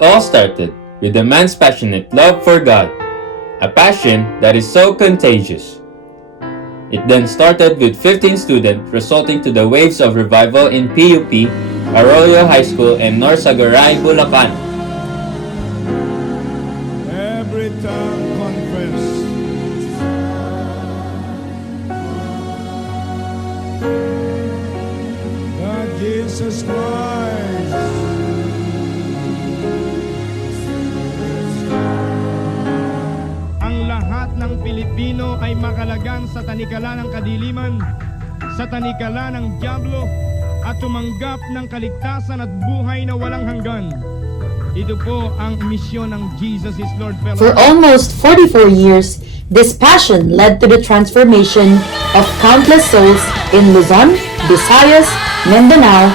all started with a man's passionate love for God, a passion that is so contagious. It then started with 15 students, resulting to the waves of revival in PUP, Arroyo High School, and North Sagaray, Bulacan. Every tongue confess that Jesus Christ ang lahat ng Pilipino ay makalagan sa tanikala ng kadiliman, sa tanikala ng dyablo, at tumanggap ng kaligtasan at buhay na walang hanggan. Ito po ang misyon ng Jesus is Lord Fellowship. For almost 44 years, this passion led to the transformation of countless souls in Luzon, Visayas, Mindanao,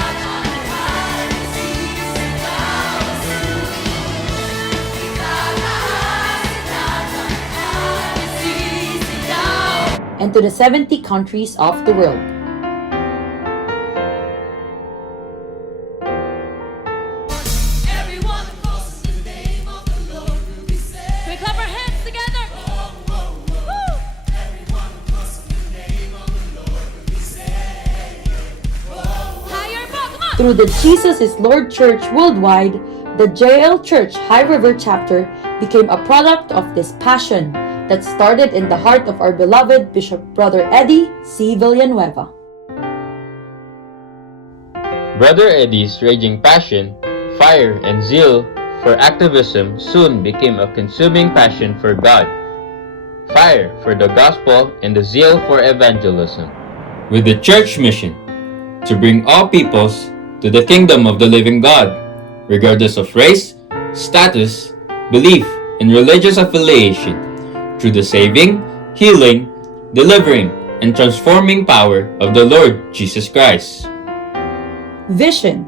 and to the 70 countries of the world. Through the Jesus is Lord Church worldwide, the JIL Church High River chapter became a product of this passion that started in the heart of our beloved Bishop Brother Eddie C. Villanueva. Brother Eddie's raging passion, fire, and zeal for activism soon became a consuming passion for God, fire for the gospel, and the zeal for evangelism, with the church mission to bring all peoples to the kingdom of the living God, regardless of race, status, belief, and religious affiliation, through the saving, healing, delivering, and transforming power of the Lord Jesus Christ. Vision: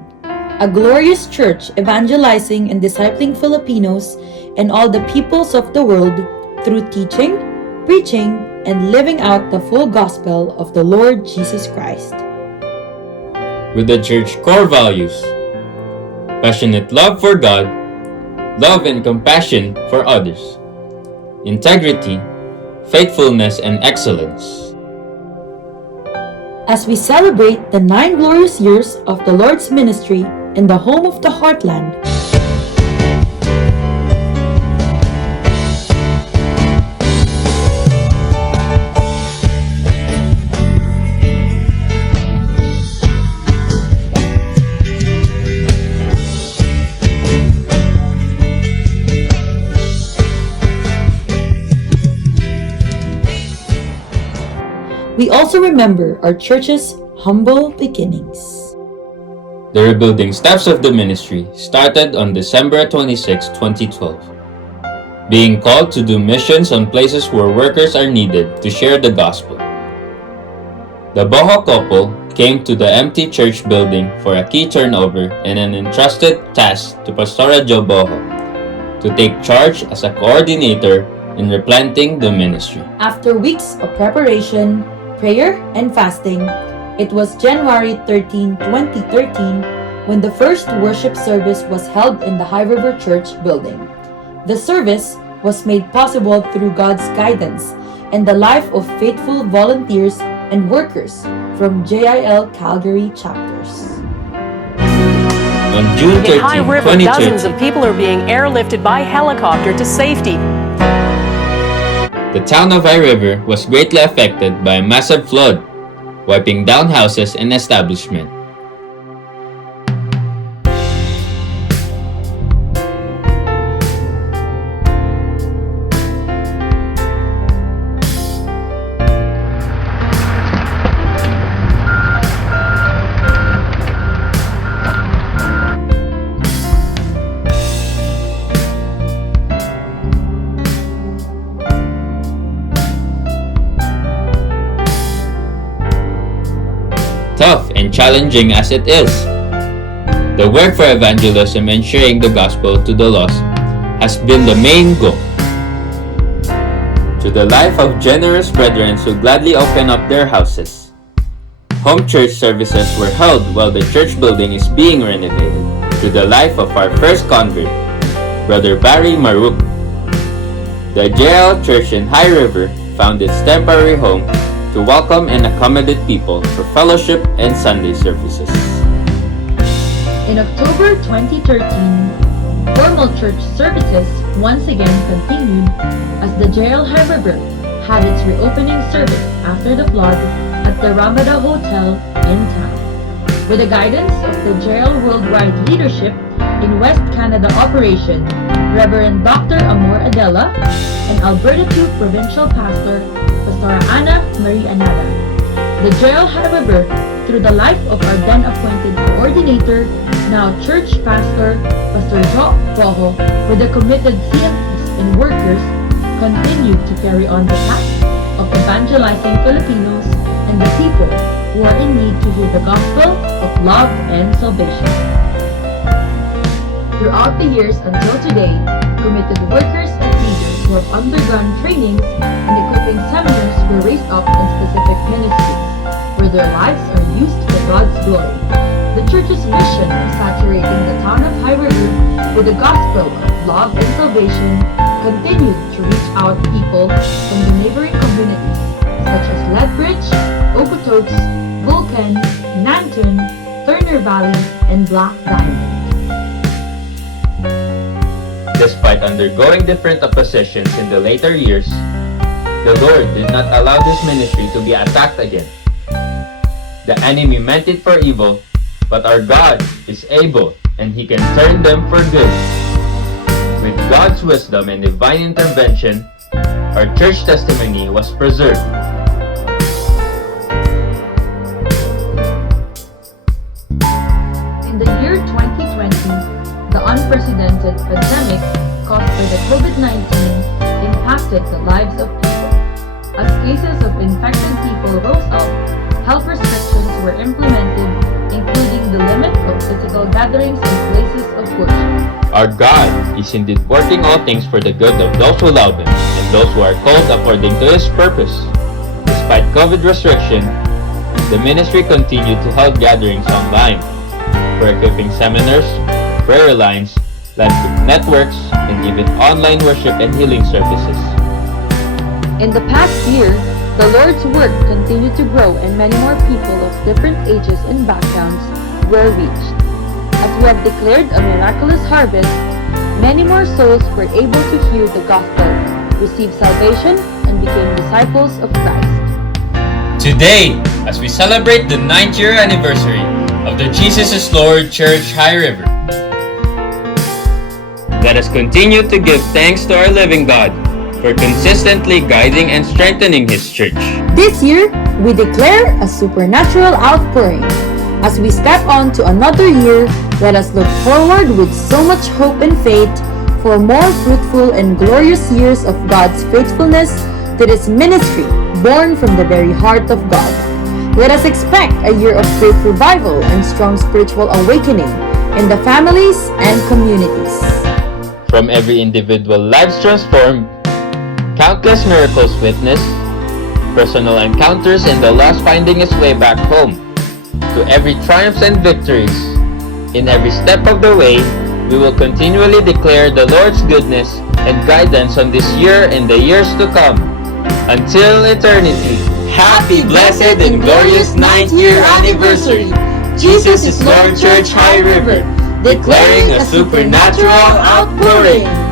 a glorious church evangelizing and discipling Filipinos and all the peoples of the world through teaching, preaching, and living out the full gospel of the Lord Jesus Christ. With the church core values: passionate love for God, love and compassion for others, integrity, faithfulness, and excellence. As we celebrate the 9 glorious years of the Lord's ministry in the home of the Heartland, we also remember our church's humble beginnings. The rebuilding steps of the ministry started on December 26, 2012. Being called to do missions on places where workers are needed to share the gospel. The Boho couple came to the empty church building for a key turnover and an entrusted task to Pastora Jo Boho to take charge as a coordinator in replanting the ministry. After weeks of preparation, prayer, and fasting, it was January 13, 2013 when the first worship service was held in the High River Church building. The service was made possible through God's guidance and the life of faithful volunteers and workers from JIL Calgary chapters. On June 13, In High River, 2013, dozens of people are being airlifted by helicopter to safety. the town of High River was greatly affected by a massive flood, wiping down houses and establishments. Tough and challenging as it is, the work for evangelism and sharing the gospel to the lost has been the main goal. To the life of generous brethren who gladly open up their houses, home church services were held while the church building is being renovated. To the life of our first convert, Brother Barry Maruk. The JIL Church in High River found its temporary home to welcome and accommodate people for fellowship and Sunday services. In October 2013, formal church services once again continued as the JIL High River had its reopening service after the flood at the Ramada Hotel in town. With the guidance of the JIL Worldwide Leadership in West Canada Operation, Reverend Dr. Amor Adela, and Alberta II Provincial Pastor, Pastora Ana Marie Anada. The JIL High River, through the life of our then-appointed coordinator, now church pastor, Pastor Jo Poho, with the committed CFPs and workers, continued to carry on the task of evangelizing Filipinos and the people who are in need to hear the gospel of love and salvation. Throughout the years until today, committed workers and leaders who have undergone trainings and equipping seminars were raised up in specific ministries, where their lives are used for God's glory. The church's mission of saturating the town of High River with the gospel of love and salvation continued to reach out people from the neighboring communities such as Lethbridge, Okotoks, Vulcan, Nanton, Turner Valley, and Black Diamond. Despite undergoing different oppositions in the later years, the Lord did not allow this ministry to be attacked again. The enemy meant it for evil, but our God is able and He can turn them for good. With God's wisdom and divine intervention, our church testimony was preserved. In the year 2020, the unprecedented pandemic caused by the COVID-19 impacted the lives of people. As cases of infected people rose up, health restrictions were implemented, including the limit of physical gatherings in places of worship. Our God is indeed working all things for the good of those who love Him and those who are called according to His purpose. Despite COVID restriction, the ministry continued to hold gatherings online for equipping seminars, prayer lines, live networks, and even online worship and healing services. In the past year, the Lord's work continued to grow and many more people of different ages and backgrounds were reached. As we have declared a miraculous harvest, many more souls were able to hear the gospel, receive salvation, and became disciples of Christ. Today, as we celebrate the 9th year anniversary of the Jesus is Lord Church High River, let us continue to give thanks to our living God for consistently guiding and strengthening His church. This year, we declare a supernatural outpouring. As we step on to another year, let us look forward with so much hope and faith for more fruitful and glorious years of God's faithfulness to this ministry born from the very heart of God. Let us expect a year of great revival and strong spiritual awakening in the families and communities. From every individual lives transformed, countless miracles witnessed, personal encounters and the lost finding its way back home, to every triumphs and victories, in every step of the way, we will continually declare the Lord's goodness and guidance on this year and the years to come, until eternity. Happy, blessed, and glorious 9th year anniversary! Jesus is Lord Church High River, declaring a supernatural outpouring!